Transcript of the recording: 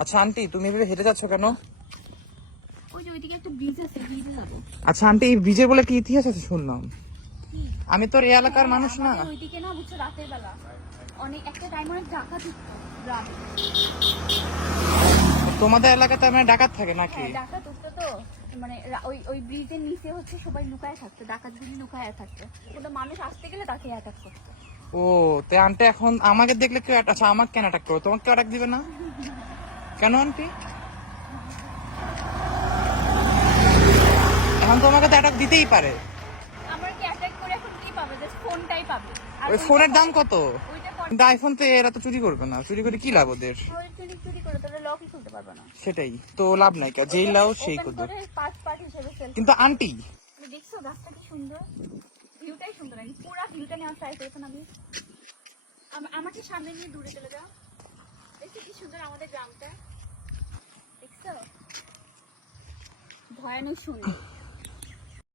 আচ্ছা আন্টি, তুমি এভাবে হেঁটে যাচ্ছ কেন? ওই যে ওইদিকে একটা ব্রিজ আছে, ব্রিজে যাবো। আচ্ছা আন্টি, এই ব্রিজের বলে কি ইতিহাস আছে শুনলাম। আমি তোর এই এলাকার মানুষ না। আমাদের ওইদিকে না বুঝছো, রাতের বেলা অনেক একটা টাইম অনেক ডাকাত উঠতো গ্রামে। তোমাদের এলাকাতে মানে ডাকাত থাকে নাকি? হ্যাঁ, ডাকাত উঠতো তো, মানে ওই ওই ব্রিজের নিচে হচ্ছে সবাই লুকায় থাকতো, ডাকাতগুলি লুকায় থাকতো, কিন্তু মানুষ আসতে গেলে তাকে অ্যাটাক করতো। ও, তে আন্টি এখন আমাকে দেখলে কেউ আচ্ছা আমাকে কেন অ্যাটাক করো? তোমাকে কেউ অ্যাটাক দিবে না কেন আন্টি? এখন তোমাকে তো অ্যাটাক দিতেই পারে। আমার কি অ্যাটাক করে এখন কি পাবে? জাস্ট ফোনটাই পাবে। আর ওই ফোনের দাম কত? ওইটা কিন্তু আইফোন তো এরা তো চুরি করবে না, চুরি করে কি লাভ ওদের? চুরি চুরি করে তাহলে লকই খুলতে পারবে না। সেটাই তো, লাভ নাই, যেই লাও সেই ওপেন করবে। করে পার্ট পার্ট হিসেবে সেল। কিন্তু আন্টি দেখছো গাছটা কি সুন্দর, ভিউটাই সুন্দর। আমি পুরো ভিউটা নেওয়ার ট্রাই করেছেন আমি। আমাকে সামনে নিয়ে দূরে চলে যাও। দেখছো কি সুন্দর আমাদের গ্রামটা, দেখছো? ভয়ানক সুন্দর।